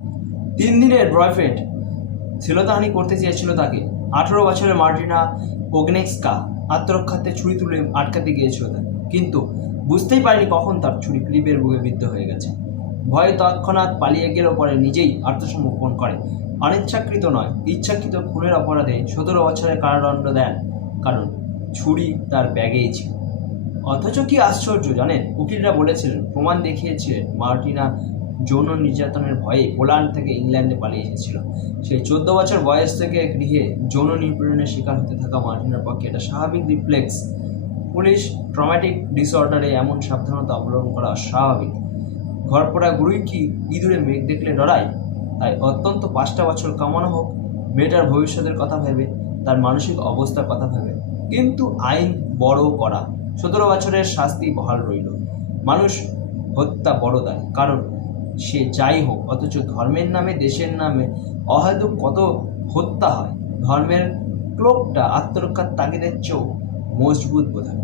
3 দিনের বয়ফ্রেন্ড শ্লীলতাহানি করতে চেয়েছিল তাকে। 18 বছরের মার্টিনা ওগনেস্কা আত্মরক্ষার্থে ছুরি তুলে আটকাতে গিয়েছিল তাকে, কিন্তু বুঝতেই পারেনি কখন তার ছুরি ক্লিপের বুকে বিদ্ধ হয়ে গেছে। ভয়ে তৎক্ষণাৎ পালিয়ে গেলেও পরে নিজেই আত্মসমর্পণ করে। অনিচ্ছাকৃত নয়, ইচ্ছাকৃত খুনের অপরাধে 17 বছরের কারাদণ্ড দেন, কারণ ছুরি তার ব্যাগেই ছিল। অথচ কি আশ্চর্য জানেন, উকিলরা বলেছিলেন, প্রমাণ দেখিয়েছিলেন মার্টিনা যৌন নির্যাতনের ভয়ে পোল্যান্ড থেকে ইংল্যান্ডে পালিয়ে এসেছিল। সেই 14 বছর বয়স থেকে গৃহে যৌন নিপীড়নের শিকার হতে থাকা মার্টিনার পক্ষে এটা স্বাভাবিক রিফ্লেক্স। পুলিশ ট্রমাটিক ডিসঅর্ডারে এমন সাবধানতা অবলম্বন করা অস্বাভাবিক। ঘরপোড়া গুরুই কি ইঁদুরে মেঘ দেখলে ডরায়? তাই অত্যন্ত 5টা বছর কামানো হোক, মেয়েটার ভবিষ্যতের কথা ভেবে, তার মানসিক অবস্থার কথা ভেবে। কিন্তু আইন বড় করা, 17 বছরের শাস্তি বহাল রইল। মানুষ হত্যা বড় দায়, কারণ সে যাই হোক, অথচ ধর্মের নামে, দেশের নামে অহেতুক কত হত্যা হয়। ধর্মের ক্লোকটা আত্মরক্ষার তাগিদের চেয়েও মজবুত বোধ হয়।